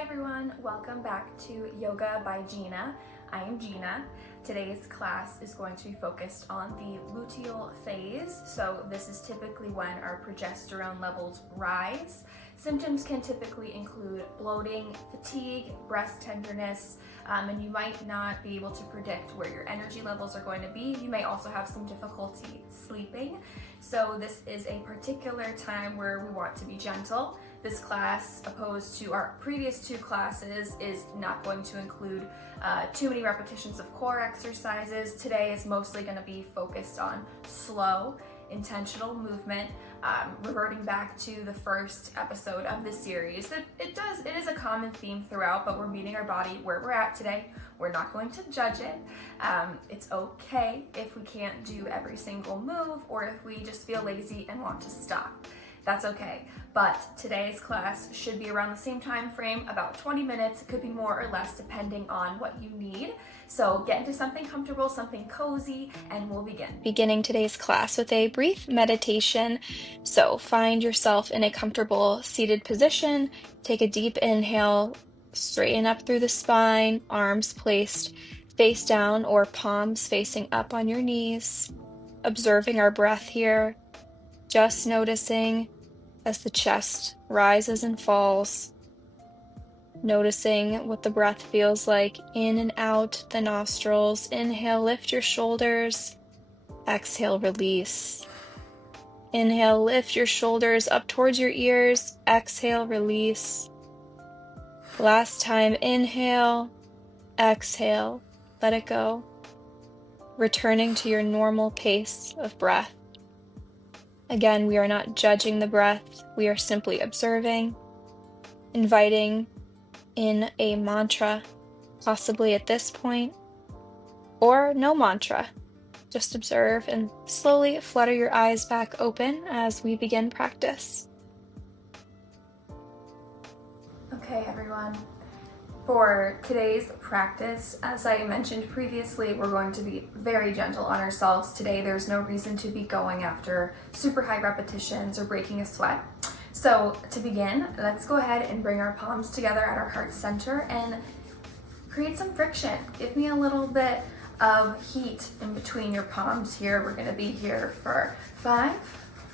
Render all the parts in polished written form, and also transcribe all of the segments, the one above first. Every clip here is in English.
Hi everyone, welcome back to Yoga by Gina. I am Gina. Today's class is going to be focused on the luteal phase. So this is typically when our progesterone levels rise. Symptoms can typically include bloating, fatigue, breast tenderness, and you might not be able to predict where your energy levels are going to be. You may also have some difficulty sleeping. So this is a particular time where we want to be gentle. This class, opposed to our previous two classes, is not going to include too many repetitions of core exercises. Today is mostly going to be focused on slow, intentional movement, reverting back to the first episode of this series. It is a common theme throughout, but we're meeting our body where we're at today. We're not going to judge it. It's okay if we can't do every single move or if we just feel lazy and want to stop. That's okay. But today's class should be around the same time frame, about 20 minutes. It could be more or less depending on what you need. So get into something comfortable, something cozy, and we'll begin. Beginning today's class with a brief meditation. So find yourself in a comfortable seated position. Take a deep inhale, straighten up through the spine, arms placed face down or palms facing up on your knees. Observing our breath here. Just noticing as the chest rises and falls, noticing what the breath feels like in and out the nostrils. Inhale, lift your shoulders. Exhale, release. Inhale, lift your shoulders up towards your ears. Exhale, release. Last time, inhale, exhale, let it go. Returning to your normal pace of breath. Again, we are not judging the breath, we are simply observing, inviting in a mantra, possibly at this point, or no mantra. Just observe and slowly flutter your eyes back open as we begin practice. Okay, everyone. For today's practice, as I mentioned previously, we're going to be very gentle on ourselves today. There's no reason to be going after super high repetitions or breaking a sweat. So to begin, let's go ahead and bring our palms together at our heart center and create some friction. Give me a little bit of heat in between your palms here. We're going to be here for 5,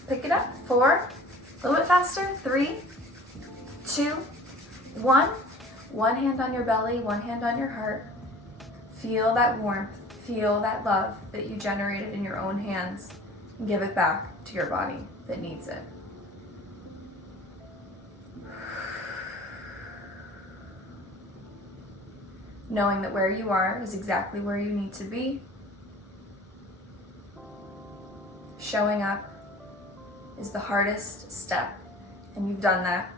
pick it up, 4, a little bit faster, 3, 2, 1. One hand on your belly, one hand on your heart. Feel that warmth, feel that love that you generated in your own hands, and give it back to your body that needs it. Knowing that where you are is exactly where you need to be. Showing up is the hardest step, and you've done that.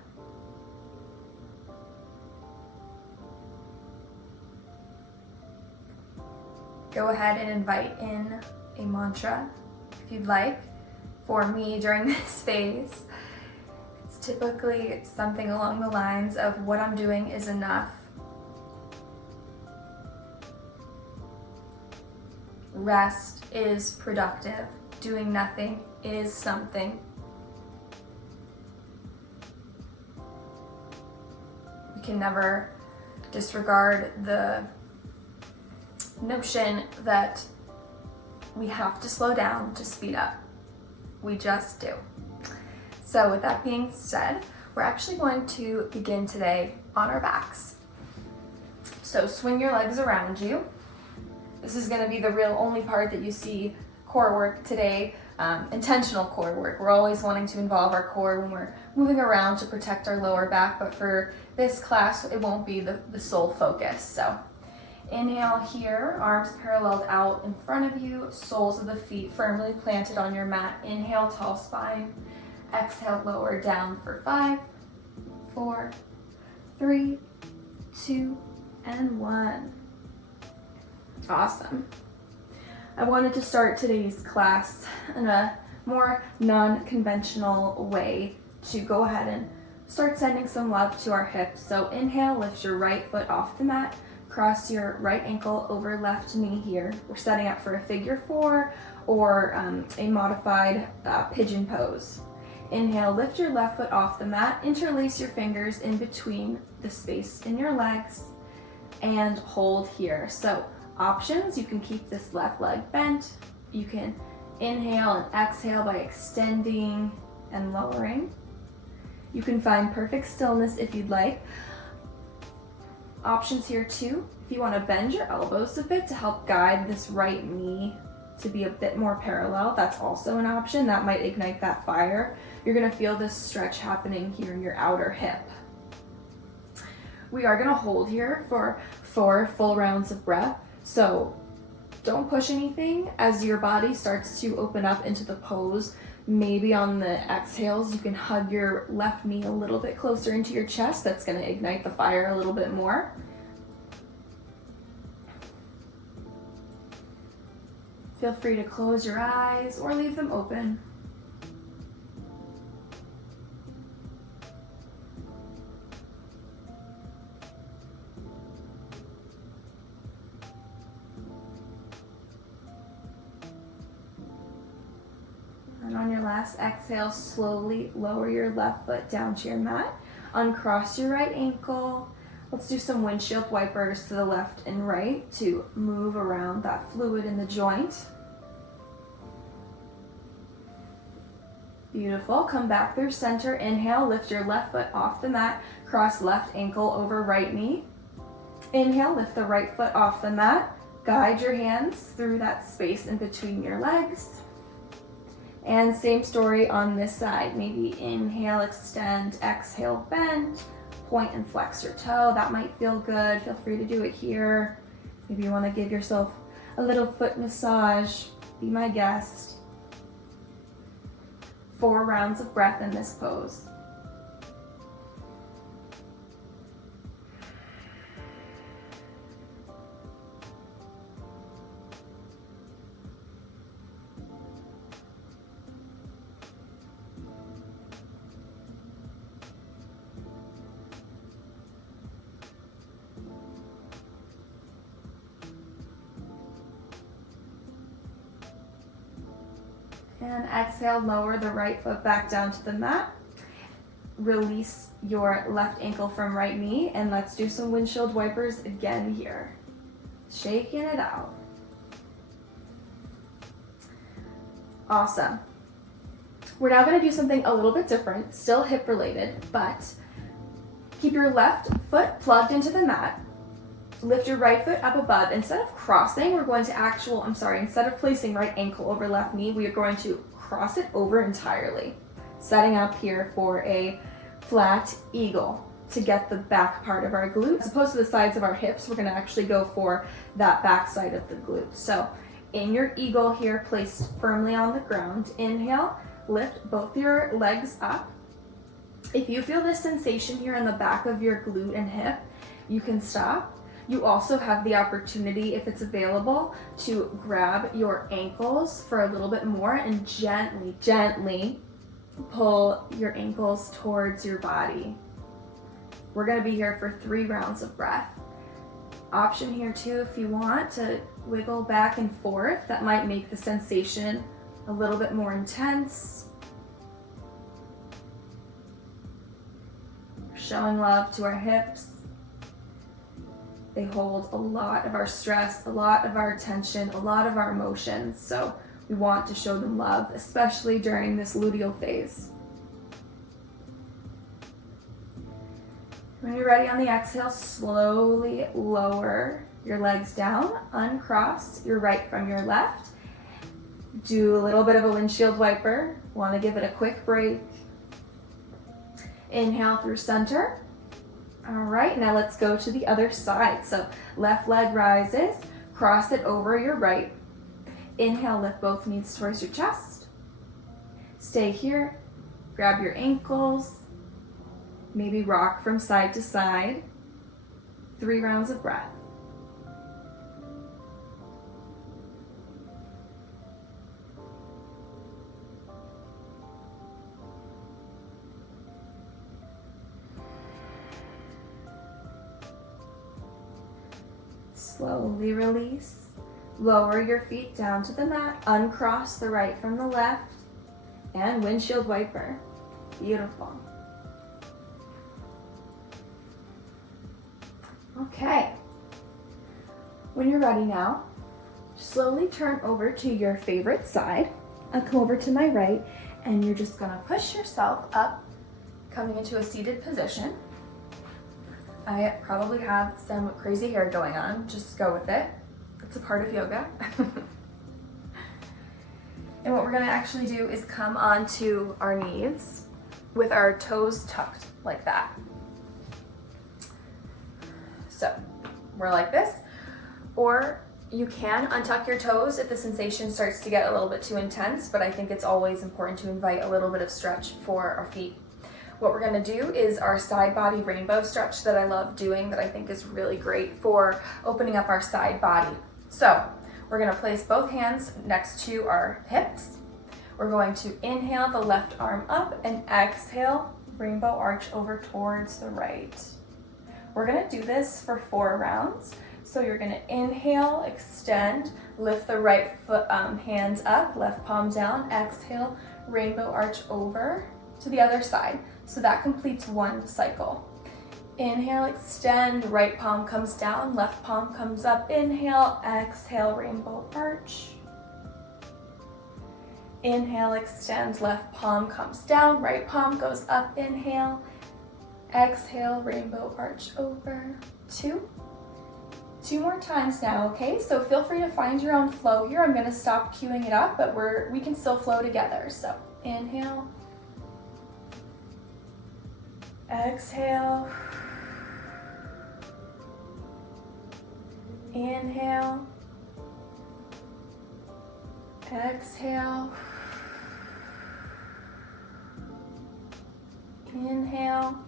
Go ahead and invite in a mantra if you'd like. For me, during this phase, it's typically something along the lines of what I'm doing is enough. Rest is productive. Doing nothing is something. We can never disregard the notion that we have to slow down to speed up. We just do. So with that being said, we're actually going to begin today on our backs. So swing your legs around you. This is going to be the real only part that you see core work today, intentional core work. We're always wanting to involve our core when we're moving around to protect our lower back, but for this class, it won't be the sole focus. So inhale here, arms paralleled out in front of you, soles of the feet firmly planted on your mat. Inhale, tall spine. Exhale, lower down for 5, 4, 3, 2, and 1. Awesome. I wanted to start today's class in a more non-conventional way to go ahead and start sending some love to our hips. So inhale, lift your right foot off the mat. Cross your right ankle over left knee here. We're setting up for a figure 4 or a modified pigeon pose. Inhale, lift your left foot off the mat, interlace your fingers in between the space in your legs, and hold here. So options, you can keep this left leg bent. You can inhale and exhale by extending and lowering. You can find perfect stillness if you'd like. Options here too, if you want to bend your elbows a bit to help guide this right knee to be a bit more parallel, that's also an option. That might ignite that fire. You're going to feel this stretch happening here in your outer hip. We are going to hold here for 4 full rounds of breath. So don't push anything as your body starts to open up into the pose. Maybe on the exhales, you can hug your left knee a little bit closer into your chest. That's going to ignite the fire a little bit more. Feel free to close your eyes or leave them open. And on your last exhale, slowly lower your left foot down to your mat. Uncross your right ankle. Let's do some windshield wipers to the left and right to move around that fluid in the joint. Beautiful. Come back through center. Inhale, lift your left foot off the mat. Cross left ankle over right knee. Inhale, lift the right foot off the mat. Guide your hands through that space in between your legs. And same story on this side. Maybe inhale, extend, exhale, bend, point and flex your toe. That might feel good. Feel free to do it here. Maybe you want to give yourself a little foot massage. Be my guest. 4 rounds of breath in this pose. And exhale, lower the right foot back down to the mat. Release your left ankle from right knee, and let's do some windshield wipers again here. Shaking it out. Awesome. We're now going to do something a little bit different, still hip related, but keep your left foot plugged into the mat. Lift your right foot up above. Instead of crossing, we're going to instead of placing right ankle over left knee, we are going to cross it over entirely. Setting up here for a flat eagle to get the back part of our glute. As opposed to the sides of our hips, we're going to actually go for that back side of the glute. So in your eagle here, placed firmly on the ground, inhale, lift both your legs up. If you feel this sensation here in the back of your glute and hip, you can stop. You also have the opportunity, if it's available, to grab your ankles for a little bit more and gently, gently pull your ankles towards your body. We're going to be here for 3 rounds of breath. Option here too, if you want to wiggle back and forth, that might make the sensation a little bit more intense. Showing love to our hips. They hold a lot of our stress, a lot of our attention, a lot of our emotions. So we want to show them love, especially during this luteal phase. When you're ready on the exhale, slowly lower your legs down, uncross your right from your left. Do a little bit of a windshield wiper. Want to give it a quick break. Inhale through center. All right, now let's go to the other side. So left leg rises, cross it over your right. Inhale, lift both knees towards your chest. Stay here, grab your ankles, maybe rock from side to side. 3 rounds of breath. Slowly release. Lower your feet down to the mat. Uncross the right from the left. And windshield wiper. Beautiful. Okay. When you're ready now, slowly turn over to your favorite side. I'll come over to my right, and you're just gonna push yourself up, coming into a seated position. I probably have some crazy hair going on, just go with it. It's a part of yoga. And what we're gonna actually do is come onto our knees with our toes tucked like that. So we're like this, or you can untuck your toes if the sensation starts to get a little bit too intense, but I think it's always important to invite a little bit of stretch for our feet. What we're gonna do is our side body rainbow stretch that I love doing, that I think is really great for opening up our side body. So we're gonna place both hands next to our hips. We're going to inhale the left arm up and exhale, rainbow arch over towards the right. We're gonna do this for 4 rounds. So you're gonna inhale, extend, lift the right foot, hands up, left palm down, exhale, rainbow arch over to the other side. So that completes 1 cycle. Inhale, extend, right palm comes down, left palm comes up, inhale, exhale, rainbow arch. Inhale, extend, left palm comes down, right palm goes up, inhale, exhale, rainbow arch over. 2 more times now, okay? So feel free to find your own flow here. I'm gonna stop queuing it up, but we can still flow together. So inhale, exhale, inhale, exhale, inhale,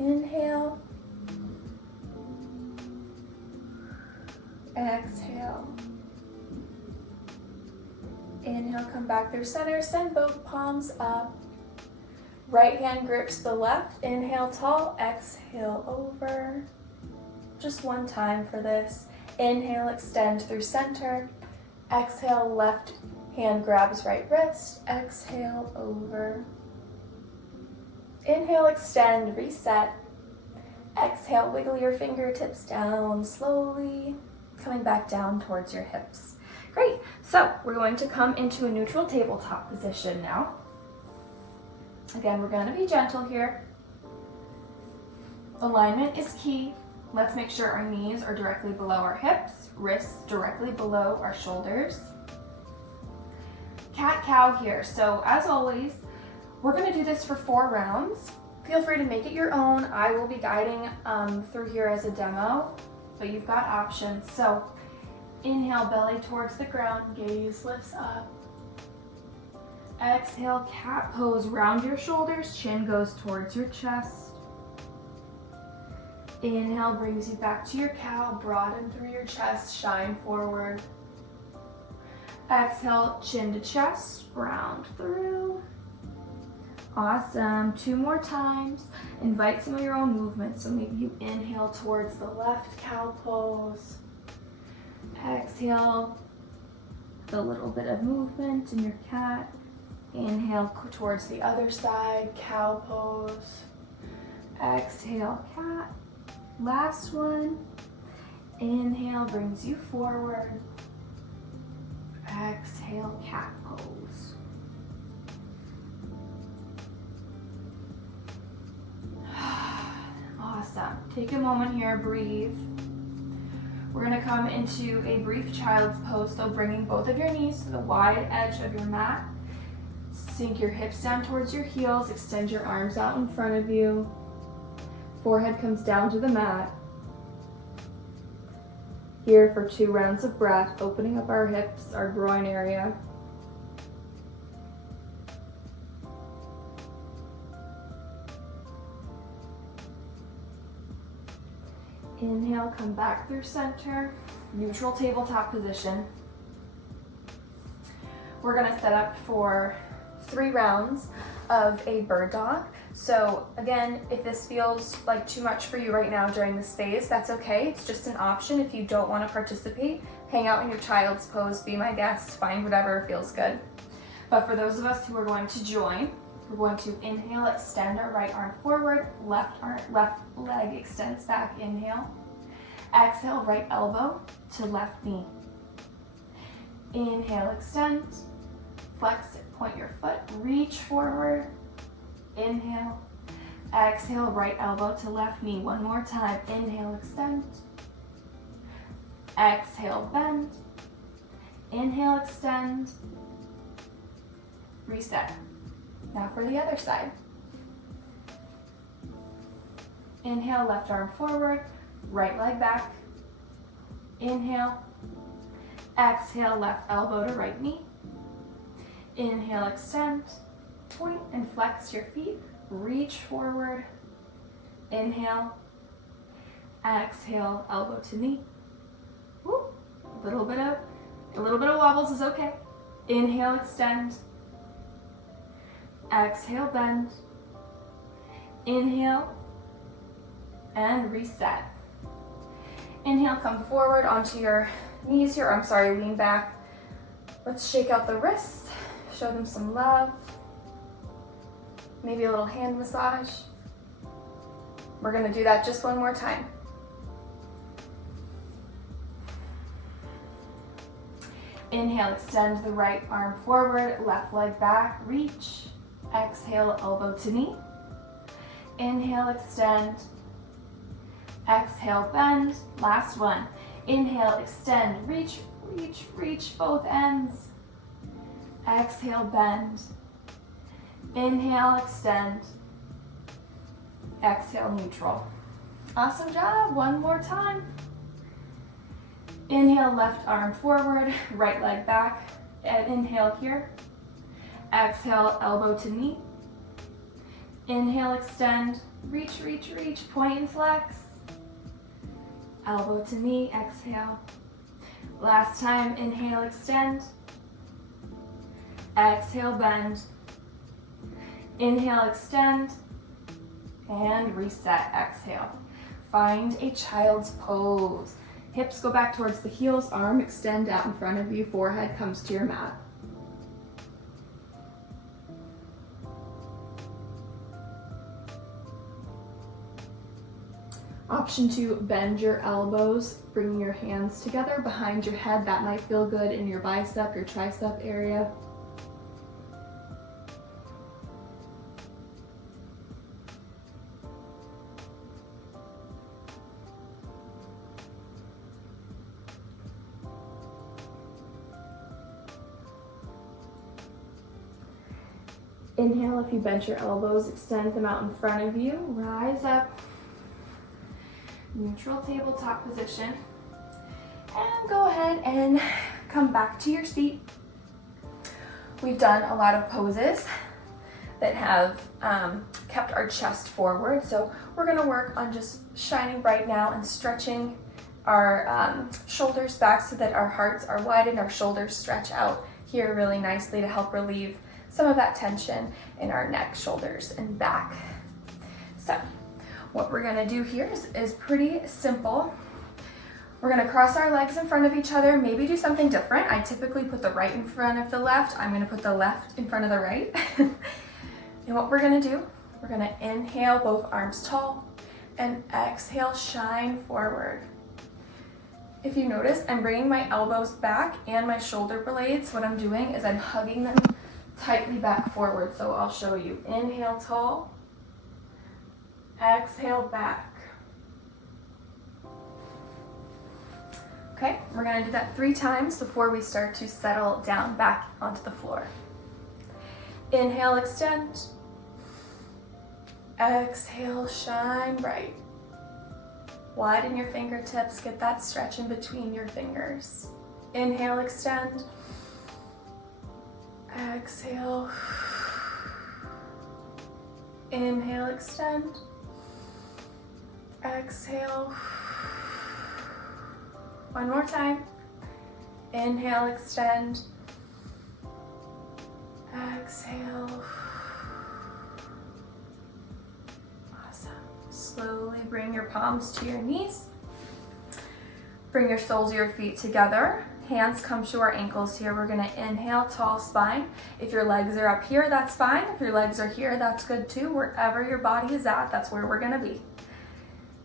inhale, exhale, inhale, come back through center, send both palms up, right hand grips the left, inhale tall, exhale over, just 1 time for this, inhale, extend through center, exhale, left hand grabs right wrist, exhale over. Inhale, extend, reset. Exhale, wiggle your fingertips down slowly, coming back down towards your hips. Great, so we're going to come into a neutral tabletop position now. Again, we're gonna be gentle here. Alignment is key. Let's make sure our knees are directly below our hips, wrists directly below our shoulders. Cat-cow here, so as always, we're going to do this for 4 rounds. Feel free to make it your own. I will be guiding through here as a demo, but you've got options. So inhale, belly towards the ground, gaze lifts up. Exhale, cat pose, round your shoulders, chin goes towards your chest. Inhale brings you back to your cow, broaden through your chest, shine forward. Exhale, chin to chest, round through. Awesome, 2 more times. Invite some of your own movement. So maybe you inhale towards the left, cow pose. Exhale, with a little bit of movement in your cat. Inhale towards the other side, cow pose. Exhale, cat. Last one. Inhale brings you forward. Exhale, cat pose. Awesome. Take a moment here, breathe. We're going to come into a brief child's pose, so bringing both of your knees to the wide edge of your mat. Sink your hips down towards your heels, extend your arms out in front of you. Forehead comes down to the mat. Here for 2 rounds of breath, opening up our hips, our groin area. Inhale, come back through center, neutral tabletop position. We're gonna set up for 3 rounds of a bird dog. So again, if this feels like too much for you right now during this phase, that's okay. It's just an option. If you don't want to participate, hang out in your child's pose, be my guest, find whatever feels good. But for those of us who are going to join, we're going to inhale, extend our right arm forward, left leg extends back, inhale. Exhale, right elbow to left knee. Inhale, extend, flex it, point your foot, reach forward. Inhale, exhale, right elbow to left knee. One more time. Inhale, extend. Exhale, bend. Inhale, extend. Reset. Now for the other side. Inhale, left arm forward, right leg back. Inhale. Exhale, left elbow to right knee. Inhale, extend. Point and flex your feet. Reach forward. Inhale. Exhale, elbow to knee. Woo. A little bit of wobbles is okay. Inhale, extend. Exhale, bend. Inhale and reset. Inhale, come forward onto your knees here. I'm sorry, lean back. Let's shake out the wrists. Show them some love. Maybe a little hand massage. We're going to do that just one more time. Inhale, extend the right arm forward, left leg back, reach. Exhale, elbow to knee. Inhale, extend. Exhale, bend. Last one. Inhale, extend, reach, reach, reach both ends. Exhale, bend. Inhale, extend. Exhale, neutral. Awesome job. One more time. Inhale, left arm forward, right leg back. And inhale here. Exhale, elbow to knee. Inhale, extend. Reach, reach, reach. Point and flex. Elbow to knee. Exhale. Last time. Inhale, extend. Exhale, bend. Inhale, extend, and reset, exhale. Find a child's pose. Hips go back towards the heels, arm extend out in front of you, forehead comes to your mat. Option 2, bend your elbows, bring your hands together behind your head. That might feel good in your bicep, your tricep area. Inhale, if you bent your elbows, extend them out in front of you. Rise up. Neutral tabletop position. And go ahead and come back to your seat. We've done a lot of poses that have kept our chest forward. So we're gonna work on just shining bright now and stretching our shoulders back so that our hearts are wide and our shoulders stretch out here really nicely to help relieve some of that tension in our neck, shoulders, and back. So what we're gonna do here is pretty simple. We're gonna cross our legs in front of each other, maybe do something different. I typically put the right in front of the left. I'm gonna put the left in front of the right. And what we're gonna do, we're gonna inhale, both arms tall, and exhale, shine forward. If you notice, I'm bringing my elbows back and my shoulder blades. What I'm doing is I'm hugging them tightly back forward. So I'll show you. Inhale, tall. Exhale, back. Okay, we're gonna do that 3 times before we start to settle down back onto the floor. Inhale, extend. Exhale, shine bright. Widen your fingertips, get that stretch in between your fingers. Inhale, extend. Exhale. Inhale, extend. Exhale. One more time. Inhale, extend. Exhale. Slowly bring your palms to your knees. Bring your soles of your feet together. Hands come to our ankles here. We're gonna inhale, tall spine. If your legs are up here, that's fine. If your legs are here, that's good too. Wherever your body is at, that's where we're gonna be.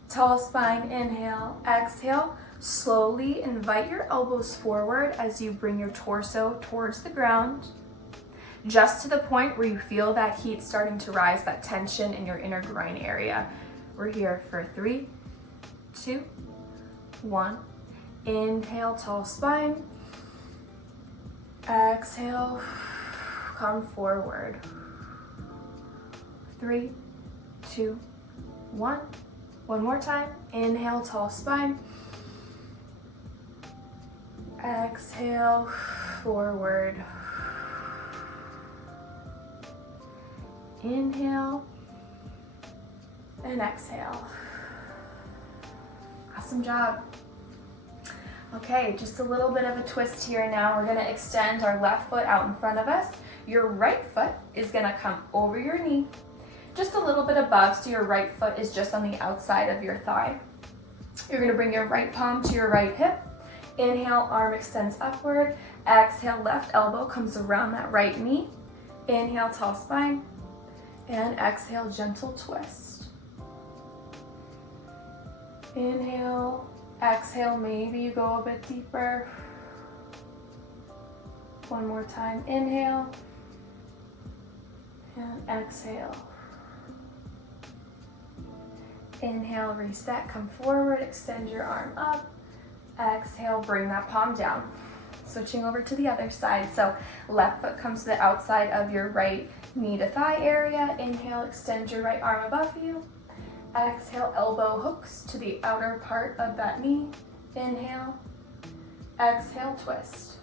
Tall spine, inhale, exhale. Slowly invite your elbows forward as you bring your torso towards the ground, just to the point where you feel that heat starting to rise, that tension in your inner groin area. We're here for 3, 2, 1. Inhale, tall spine. Exhale, come forward. 3, 2, 1. One more time. Inhale, tall spine. Exhale, forward. Inhale and exhale. Awesome job. Okay, just a little bit of a twist here now. We're gonna extend our left foot out in front of us. Your right foot is gonna come over your knee, just a little bit above, so your right foot is just on the outside of your thigh. You're gonna bring your right palm to your right hip. Inhale, arm extends upward. Exhale, left elbow comes around that right knee. Inhale, tall spine. And exhale, gentle twist. Inhale, exhale, maybe you go a bit deeper. One more time, inhale. And exhale. Inhale, reset, come forward, extend your arm up. Exhale, bring that palm down. Switching over to the other side. So left foot comes to the outside of your right knee to thigh area. Inhale, extend your right arm above you. Exhale, elbow hooks to the outer part of that knee. Inhale. Exhale, twist.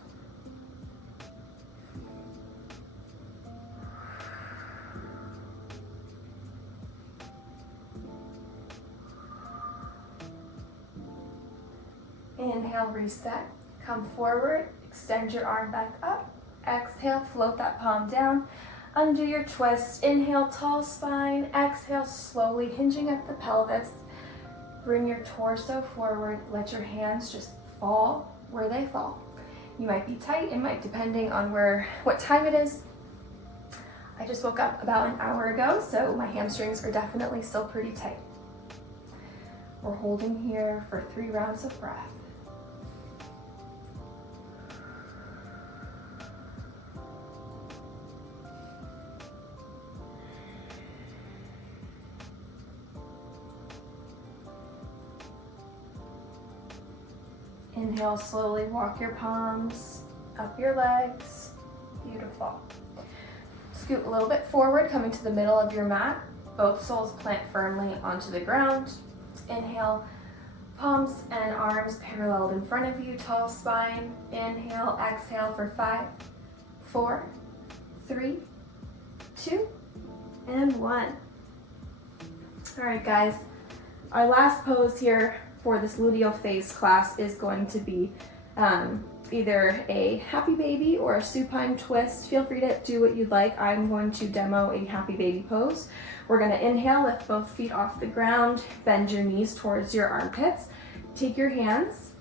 Inhale, reset, come forward, extend your arm back up. Exhale, float that palm down. Undo your twist. Inhale, tall spine. Exhale, slowly hinging at the pelvis. Bring your torso forward. Let your hands just fall where they fall. You might be tight. It might, depending on what time it is. I just woke up about an hour ago, so my hamstrings are definitely still pretty tight. We're holding here for 3 rounds of breath. Inhale, slowly walk your palms up your legs. Beautiful. Scoot a little bit forward, coming to the middle of your mat. Both soles plant firmly onto the ground. Inhale, palms and arms paralleled in front of you, tall spine. Inhale, exhale for 5, 4, 3, 2, and 1. All right, guys. Our last pose here for this luteal phase class is going to be either a happy baby or a supine twist. Feel free to do what you'd like. I'm going to demo a happy baby pose. We're going to inhale, lift both feet off the ground, bend your knees towards your armpits. Take your hands,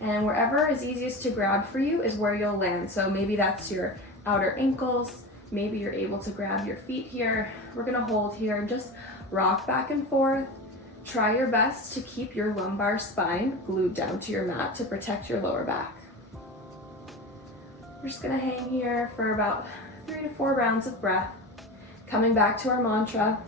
and wherever is easiest to grab for you is where you'll land. So maybe that's your outer ankles. Maybe you're able to grab your feet here. We're going to hold here and just rock back and forth. Try your best to keep your lumbar spine glued down to your mat to protect your lower back. We're just gonna hang here for about 3 to 4 rounds of breath. Coming back to our mantra.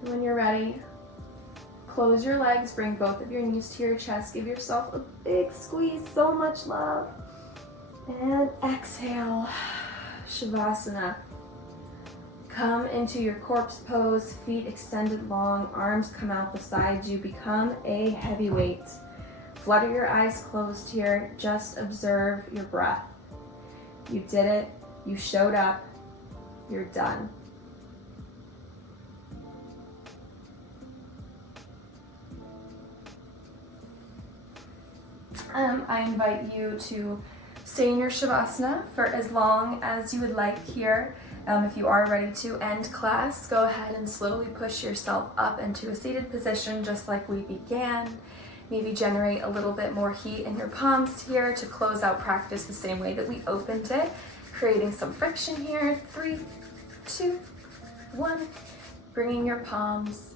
When you're ready, close your legs, bring both of your knees to your chest, give yourself a big squeeze, so much love. And exhale, Shavasana. Come into your corpse pose, feet extended long, arms come out beside you, become a heavyweight. Flutter your eyes closed here, just observe your breath. You did it, you showed up, you're done. I invite you to stay in your Shavasana for as long as you would like here. If you are ready to end class, go ahead and slowly push yourself up into a seated position just like we began. Maybe generate a little bit more heat in your palms here to close out practice the same way that we opened it, creating some friction here. 3, 2, 1. Bringing your palms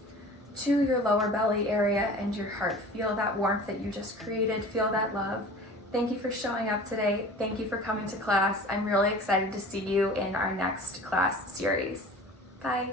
to your lower belly area and your heart. Feel that warmth that you just created. Feel that love. Thank you for showing up today. Thank you for coming to class. I'm really excited to see you in our next class series. Bye.